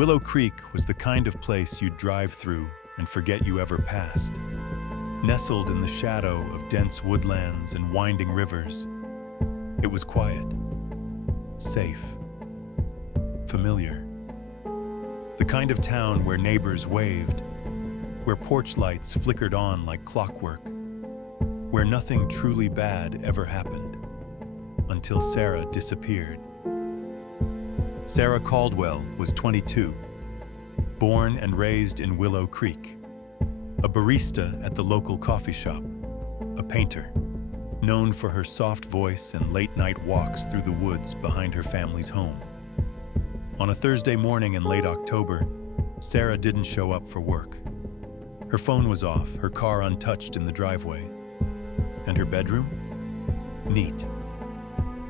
Willow Creek was the kind of place you'd drive through and forget you ever passed. Nestled in the shadow of dense woodlands and winding rivers, it was quiet, safe, familiar. The kind of town where neighbors waved, where porch lights flickered on like clockwork, where nothing truly bad ever happened, until Sarah disappeared. Sarah Caldwell was 22, born and raised in Willow Creek, a barista at the local coffee shop, a painter, known for her soft voice and late-night walks through the woods behind her family's home. On a Thursday morning in late October, Sarah didn't show up for work. Her phone was off, her car untouched in the driveway, and her bedroom? Neat,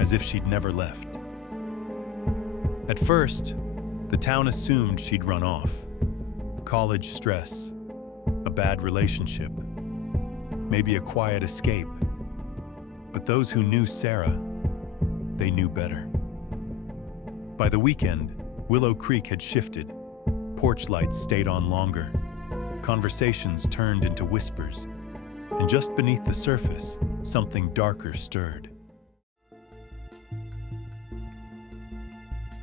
as if she'd never left. At first, the town assumed she'd run off. College stress, a bad relationship, maybe a quiet escape. But those who knew Sarah, they knew better. By the weekend, Willow Creek had shifted. Porch lights stayed on longer. Conversations turned into whispers. And just beneath the surface, something darker stirred.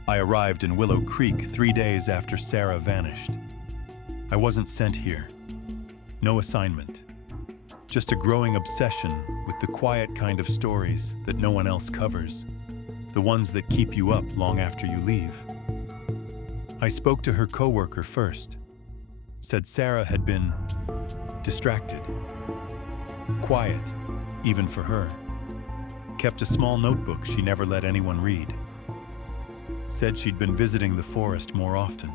I arrived in Willow Creek 3 days after Sarah vanished. I wasn't sent here. No assignment. Just a growing obsession with the quiet kind of stories that no one else covers. The ones that keep you up long after you leave. I spoke to her coworker first. Said Sarah had been distracted. Quiet, even for her. Kept a small notebook she never let anyone read. Said she'd been visiting the forest more often,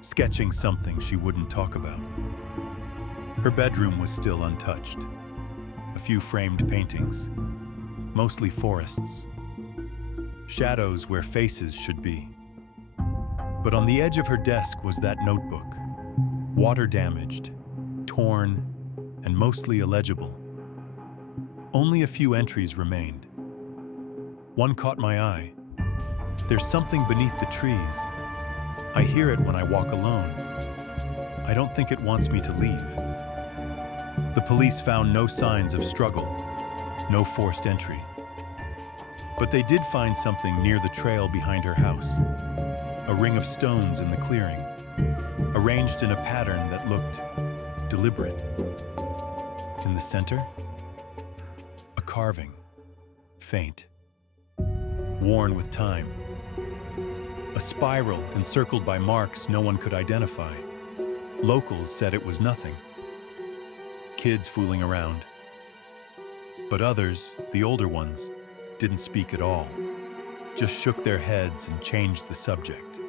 sketching something she wouldn't talk about. Her bedroom was still untouched. A few framed paintings, mostly forests. Shadows where faces should be. But on the edge of her desk was that notebook, water-damaged, torn, and mostly illegible. Only a few entries remained. One caught my eye. There's something beneath the trees. I hear it when I walk alone. I don't think it wants me to leave. The police found no signs of struggle, no forced entry. But they did find something near the trail behind her house. A ring of stones in the clearing, arranged in a pattern that looked deliberate. In the center, a carving, faint, worn with time. A spiral encircled by marks no one could identify. Locals said it was nothing. Kids fooling around. But others, the older ones, didn't speak at all. Just shook their heads and changed the subject.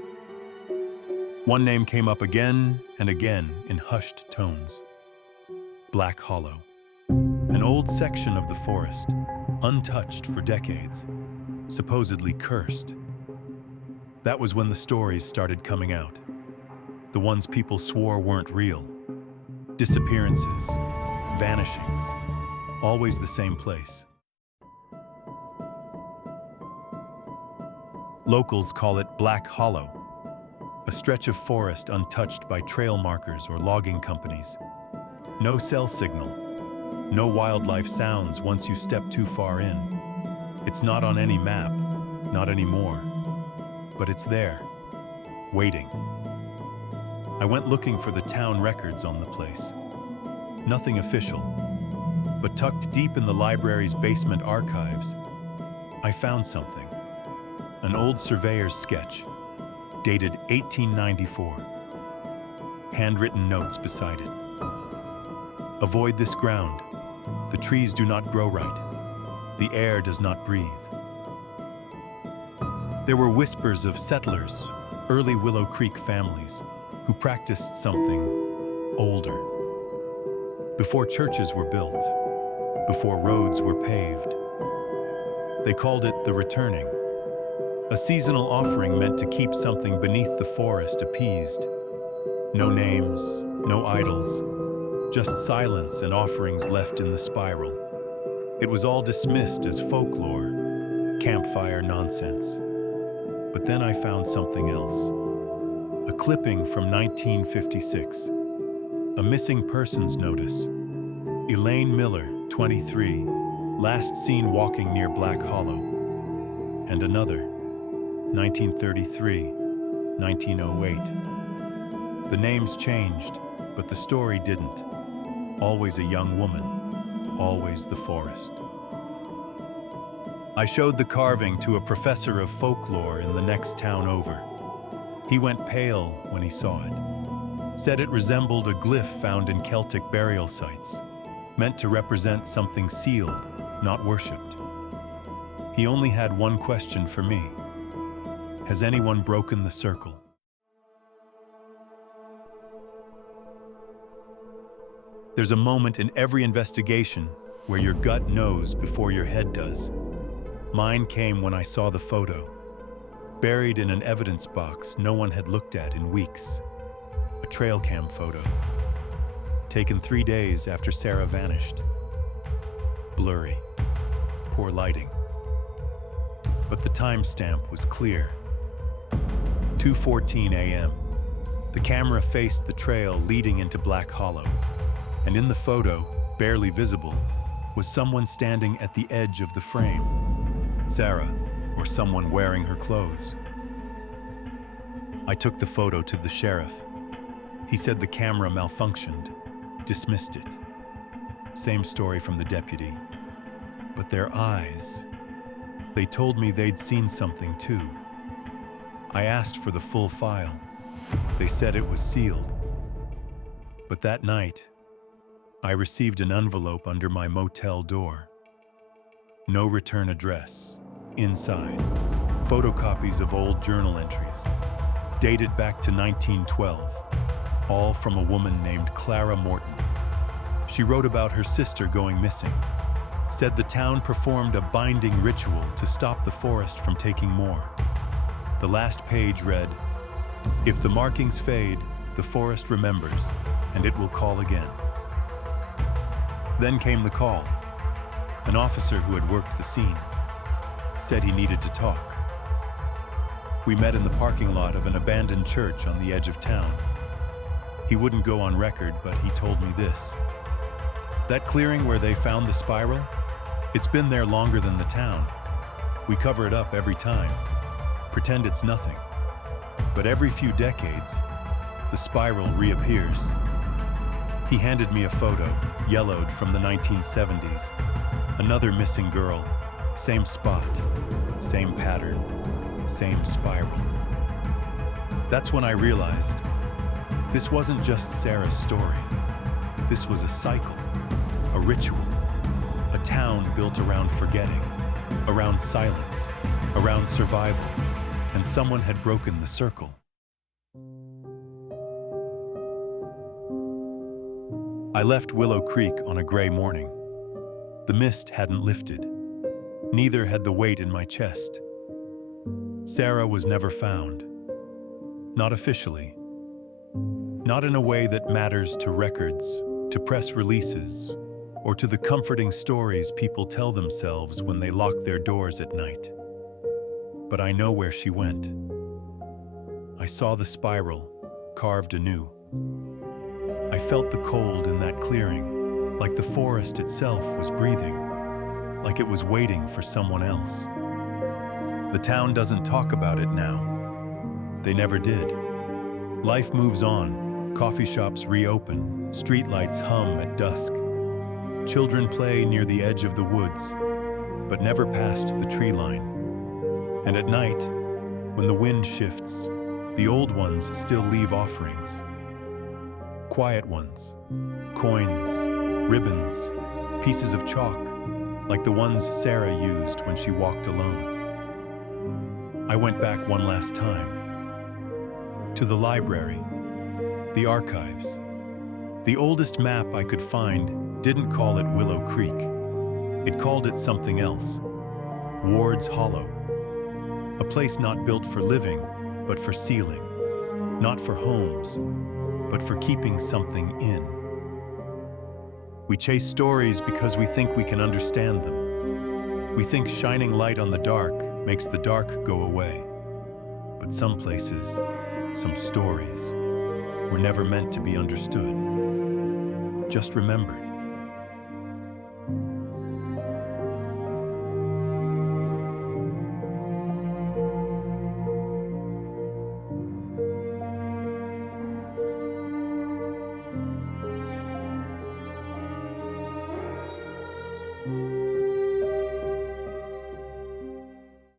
One name came up again and again in hushed tones. Black Hollow. An old section of the forest, untouched for decades, supposedly cursed. That was when the stories started coming out. The ones people swore weren't real. Disappearances, vanishings, always the same place. Locals call it Black Hollow, a stretch of forest untouched by trail markers or logging companies. No cell signal, no wildlife sounds once you step too far in. It's not on any map, not anymore, but it's there, waiting. I went looking for the town records on the place. Nothing official, but tucked deep in the library's basement archives, I found something. An old surveyor's sketch, dated 1894. Handwritten notes beside it. Avoid this ground. The trees do not grow right. The air does not breathe. There were whispers of settlers, early Willow Creek families, who practiced something older. Before churches were built, before roads were paved. They called it the returning. A seasonal offering meant to keep something beneath the forest appeased. No names, no idols, just silence and offerings left in the spiral. It was all dismissed as folklore, campfire nonsense. But then I found something else. A clipping from 1956. A missing persons notice. Elaine Miller, 23, last seen walking near Black Hollow. And another, 1933, 1908. The names changed, but the story didn't. Always a young woman, always the forest. I showed the carving to a professor of folklore in the next town over. He went pale when he saw it. Said it resembled a glyph found in Celtic burial sites, meant to represent something sealed, not worshipped. He only had one question for me. Has anyone broken the circle? There's a moment in every investigation where your gut knows before your head does. Mine came when I saw the photo, buried in an evidence box no one had looked at in weeks. A trail cam photo, taken 3 days after Sarah vanished. Blurry, poor lighting. But the timestamp was clear. 2:14 a.m. The camera faced the trail leading into Black Hollow, and in the photo, barely visible, was someone standing at the edge of the frame. Sarah, or someone wearing her clothes. I took the photo to the sheriff. He said the camera malfunctioned, dismissed it. Same story from the deputy. But their eyes, they told me they'd seen something too. I asked for the full file. They said it was sealed. But that night, I received an envelope under my motel door. No return address. Inside, photocopies of old journal entries, dated back to 1912, all from a woman named Clara Morton. She wrote about her sister going missing, said the town performed a binding ritual to stop the forest from taking more. The last page read, "If the markings fade, the forest remembers, and it will call again." Then came the call. An officer who had worked the scene said he needed to talk. We met in the parking lot of an abandoned church on the edge of town. He wouldn't go on record, but he told me this. That clearing where they found the spiral, it's been there longer than the town. We cover it up every time, pretend it's nothing. But every few decades, the spiral reappears. He handed me a photo, yellowed from the 1970s. Another missing girl, same spot, same pattern, same spiral. That's when I realized this wasn't just Sarah's story. This was a cycle, a ritual, a town built around forgetting, around silence, around survival, and someone had broken the circle. I left Willow Creek on a gray morning. The mist hadn't lifted. Neither had the weight in my chest. Sarah was never found. Not officially. Not in a way that matters to records, to press releases, or to the comforting stories people tell themselves when they lock their doors at night. But I know where she went. I saw the spiral, carved anew. I felt the cold in that clearing, like the forest itself was breathing, like it was waiting for someone else. The town doesn't talk about it now. They never did. Life moves on, coffee shops reopen, streetlights hum at dusk. Children play near the edge of the woods, but never past the tree line. And at night, when the wind shifts, the old ones still leave offerings. Quiet ones, coins, ribbons, pieces of chalk, like the ones Sarah used when she walked alone. I went back one last time. To the library, the archives. The oldest map I could find didn't call it Willow Creek. It called it something else. Ward's Hollow. A place not built for living, but for sealing. Not for homes, but for keeping something in. We chase stories because we think we can understand them. We think shining light on the dark makes the dark go away. But some places, some stories, were never meant to be understood, just remembered.